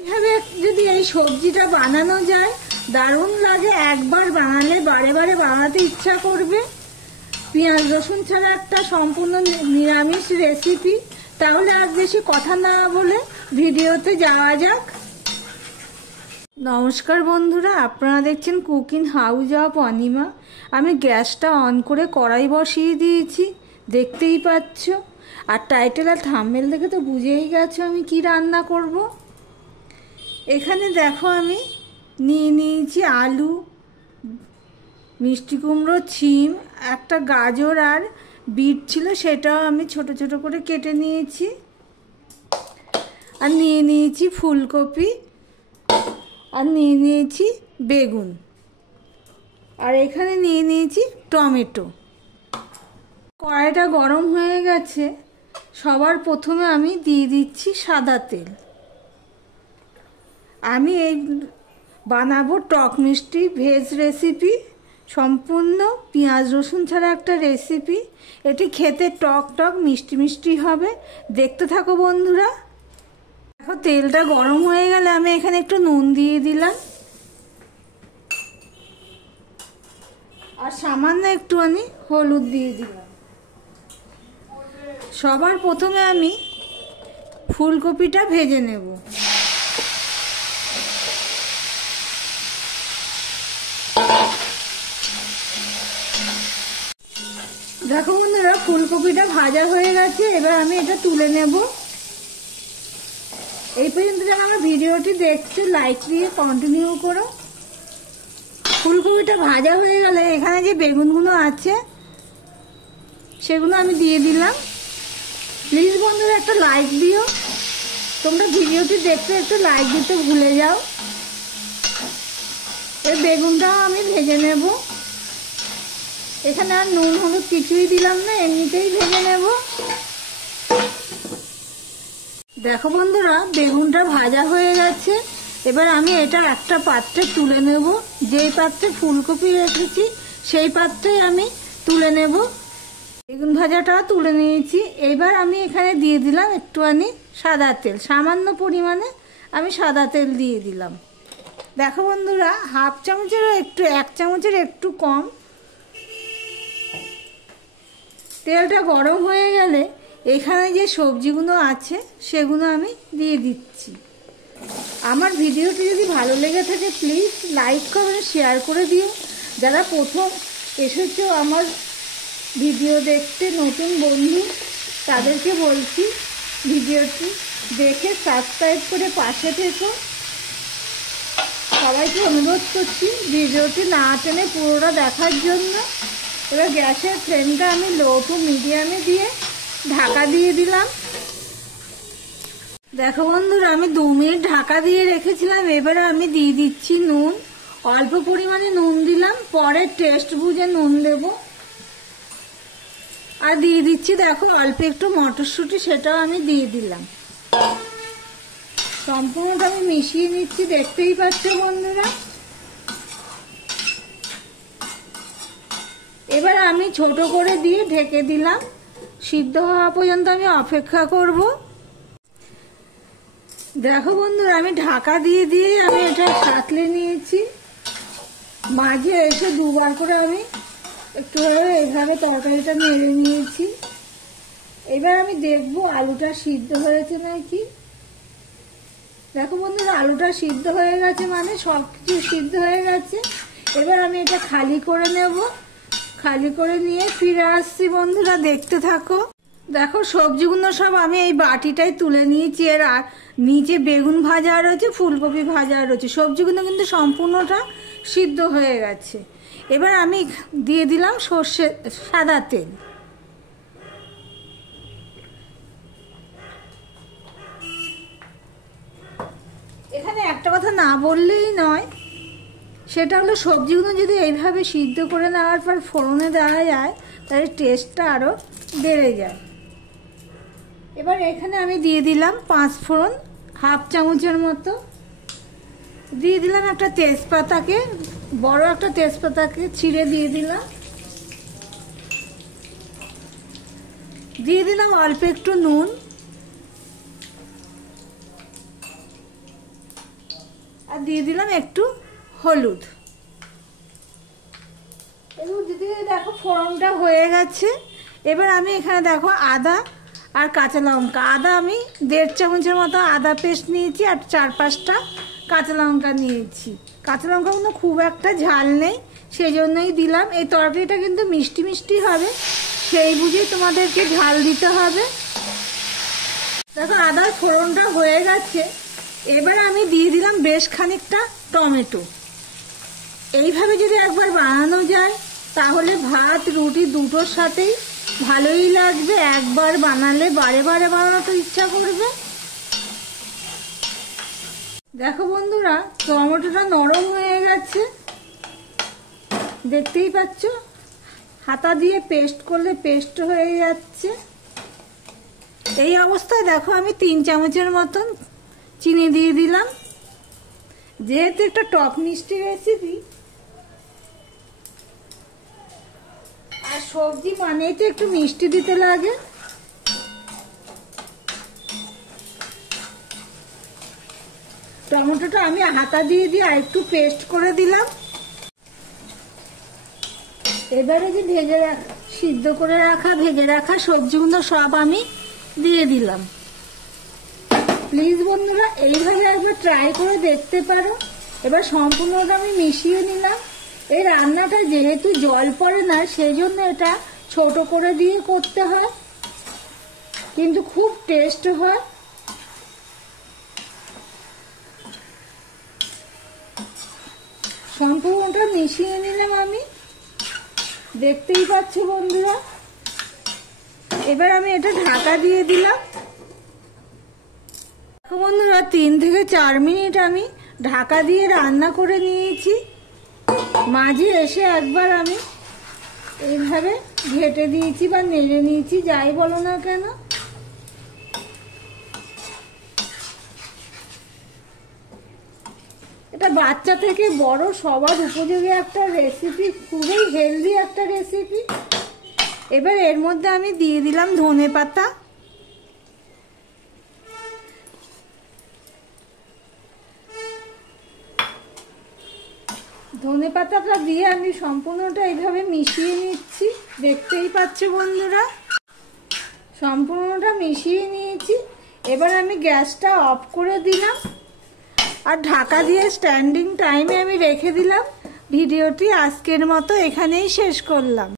এভাবে যদি এই সবজিটা বানানো যায় দারুণ লাগে। একবার বানালে বারে বারে বানাতে ইচ্ছা করবে। পেঁয়াজ রসুন ছাড়া একটা সম্পূর্ণ নিরামিষ রেসিপি। তাহলে আর বেশি কথা না বলে ভিডিওতে যাওয়া যাক। নমস্কার বন্ধুরা, আপনারা দেখছেন কুকিং হাউস অফ অনিমা। আমি গ্যাসটা অন করে কড়াই বসিয়ে দিয়েছি, দেখতেই পাচ্ছ। আর টাইটেল আর থাম্বনেল দেখে তো বুঝেই গেছো আমি কি রান্না করব। এখানে দেখো আমি নিয়েছি আলু, মিষ্টি কুমড়ো, শিম, একটা গাজর আর বিট ছিল, সেটাও আমি ছোট ছোট করে কেটে নিয়েছি। আর নিয়েছি ফুলকপি, আর নিয়েছি বেগুন, আর এখানে নিয়েছি টমেটো। কড়াইটা গরম হয়ে গেছে। সবার প্রথমে আমি দিয়ে দিচ্ছি সাদা তেল। আমি এই বানাবো টক মিষ্টি ভেজ রেসিপি, সম্পূর্ণ পেঁয়াজ রসুন ছাড়া একটা রেসিপি। এটি খেতে টক টক মিষ্টি মিষ্টি হবে। দেখতে থাকো বন্ধুরা। দেখো তেলটা গরম হয়ে গেলে আমি এখানে একটু নুন দিয়ে দিলাম, আর সামান্য একটুখানি হলুদ দিয়ে দিলাম। সবার প্রথমে আমি ফুলকপিটা ভেজে নেব। দেখো বন্ধুরা, ফুলকপিটা ভাজা হয়ে গেছে। এবার আমি এটা তুলে নেব। এই পর্যন্ত যারা আমার ভিডিওটি দেখছে লাইক দিয়ে কন্টিনিউ করো। ফুলকপিটা ভাজা হয়ে গেলে এখানে যে বেগুনগুলো আছে সেগুলো আমি দিয়ে দিলাম। প্লিজ বন্ধুরা একটা লাইক দিও। তোমরা ভিডিওটি দেখতে একটু লাইক দিতে ভুলে যাও। এই বেগুনটাও আমি ভেজে নেব। এখানে আর নুন হলুদ কিছুই দিলাম না, এমনিতেই ভেজে নেব। দেখো বন্ধুরা, বেগুনটা ভাজা হয়ে গেছে। এবার আমি এটা একটা পাত্রে তুলে নেব। যেই পাত্রে ফুলকপি রেখেছি সেই পাত্রে আমি তুলে নেব। বেগুন ভাজাটা তুলে নিয়েছি। এবার আমি এখানে দিয়ে দিলাম একটুখানি সাদা তেল, সামান্য পরিমাণে আমি সাদা তেল দিয়ে দিলাম। দেখো বন্ধুরা, হাফ চামচেরও একটু, 1 চামচের একটু কম। তেলটা গরম হয়ে গেলে এখানে যে সবজিগুলো আছে সেগুলো আমি দিয়ে দিচ্ছি। আমার ভিডিওটি যদি ভালো লেগে থাকে প্লিজ লাইক কমেন্ট শেয়ার করে দিও। যারা প্রথম এসেছো আমার ভিডিও দেখতে, নতুন বন্ধু, তাদেরকে বলছি ভিডিওটি দেখে সাবস্ক্রাইব করে পাশে থেকো। সবাইকে অনুরোধ করছি ভিডিওটি না টেনে পুরোটা দেখার জন্য। এবার গ্যাসের ফ্লেমটা আমি লো টু মিডিয়ামে দিয়ে ঢাকা দিয়ে দিলাম। দেখো বন্ধুরা, আমি 2 মিনিট ঢাকা দিয়ে রেখেছিলাম। এবারে আমি দিয়ে দিচ্ছি নুন। অল্প পরিমাণে নুন দিলাম, পরে টেস্ট বুঝে নুন দেব। আর দিয়ে দিচ্ছি দেখো অল্প একটু মটরশুঁটি, সেটাও আমি দিয়ে দিলাম। সম্পূর্ণটা আমি মিশিয়ে নিচ্ছি, দেখতেই পাচ্ছ বন্ধুরা। এবার আমি ছোট করে দিয়ে ঢেকে দিলাম। সিদ্ধ হওয়া পর্যন্ত আমি অপেক্ষা করব। দেখো বন্ধুরা, আমি ঢাকা দিয়ে দিয়ে আমি এটা সাঁতলে নিয়েছি। মাঝে এসে 2বার করে আমি একটু এইভাবে তরকারিটা নেড়ে নিয়েছি। এবার আমি দেখবো আলুটা সিদ্ধ হয়েছে নাকি। দেখো বন্ধুরা, আলুটা সিদ্ধ হয়ে গেছে, মানে সব কিছু সিদ্ধ হয়ে গেছে। এবার আমি এটা খালি করে নেব। খালি করে নিয়ে ফিরে আসছি বন্ধুরা, দেখতে থাকো। দেখো সবজিগুলো সব আমি এই বাটিটাই তুলে নিয়েছি। এর নিচে বেগুন ভাজা রয়েছে, ফুলকপি ভাজা রয়েছে। সবজিগুলো কিন্তু সম্পূর্ণটা সিদ্ধ হয়ে গেছে। এবার আমি দিয়ে দিলাম সর্ষে সাদা তেল। এখানে একটা কথা না বললেই নয়, সেটা হলো সবজিগুলো যদি এইভাবে সিদ্ধ করে নেওয়ার পর ফোড়নে দেওয়া যায় তাহলে টেস্টটা আরও বেড়ে যায়। এবার এখানে আমি দিয়ে দিলাম 5 ফোড়ন, হাফ চামচের মতো। দিয়ে দিলাম একটা তেজপাতাকে, বড় একটা তেজপাতাকে ছিঁড়ে দিয়ে দিলাম। দিয়ে দিলাম অল্প একটু নুন। আর দিয়ে দিলাম একটু হলুদ। দিদি দেখো ফোড়নটা হয়ে গেছে। এবার আমি এখানে দেখো আদা আর কাঁচা লঙ্কা, আদা আমি 1.5 চামচের মতো আদা পেস্ট নিয়েছি আর 4-5টা কাঁচা লঙ্কা নিয়েছি। কাঁচা লঙ্কা কিন্তু খুব একটা ঝাল নেই, সেই জন্যই দিলাম। এই তরকারিটা কিন্তু মিষ্টি মিষ্টি হবে, সেই বুঝে তোমাদেরকে ঝাল দিতে হবে। দেখো আদার ফোড়নটা হয়ে গেছে। এবার আমি দিয়ে দিলাম বেশ খানিকটা টমেটো। এইভাবে যদি একবার বানানো যায় তাহলে ভাত রুটি দুটোর সাথেই ভালোই লাগবে। একবার বানালে বারে বারে বানাতে ইচ্ছা করবে। দেখো বন্ধুরা, টমেটোটা নরম হয়ে গেছে, দেখতেই পাচ্ছ। হাতা দিয়ে পেস্ট করলে পেস্ট হয়ে যাচ্ছে। এই অবস্থায় দেখো আমি 3 চামচের মতন চিনি দিয়ে দিলাম। যেহেতু একটা টক মিষ্টি রেসিপি আর সবজি মানেই তো একটু মিষ্টি দিতে লাগে। টমেটোটা আমি হাতা দিয়ে আর একটু পেস্ট করে দিলাম। এবারে যে সিদ্ধ করে রাখা ভেজে রাখা সবজিগুলো সব আমি দিয়ে দিলাম। প্লিজ বন্ধুরা এইভাবে একবার ট্রাই করে দেখতে পারো। এবার সম্পূর্ণটা আমি মিশিয়ে নিলাম। এই রান্নাটা যেহেতু জল পড়ে না, সেই জন্য এটা ছোট করে দিয়ে করতে হয়, কিন্তু খুব টেস্ট হয়। সম্পূর্ণটা মিশিয়ে নিলাম আমি, দেখতেই পাচ্ছ বন্ধুরা। এবার আমি এটা ঢাকা দিয়ে দিলাম। দেখো বন্ধুরা 3 থেকে 4 মিনিট আমি ঢাকা দিয়ে রান্না করে নিয়েছি। মাঝে এসে একবার আমি এইভাবে ঘেটে দিয়েছি বা নেড়ে নিয়েছি, যাই বলো না কেন। এটা বাচ্চা থেকে বড় সবার উপযোগী একটা রেসিপি, খুবই হেলদি একটা রেসিপি। এবার এর মধ্যে আমি দিয়ে দিলাম ধনেপাতা। ধনেপাতাটা দিয়ে আমি সম্পূর্ণটা এইভাবে মিশিয়ে নিচ্ছি, দেখতেই পাচ্ছ বন্ধুরা। সম্পূর্ণটা মিশিয়ে নিয়েছি। এবার আমি গ্যাসটা অফ করে দিলাম আর ঢাকা দিয়ে স্ট্যান্ডিং টাইমে আমি রেখে দিলাম। ভিডিওটি আজকের মতো এখানেই শেষ করলাম।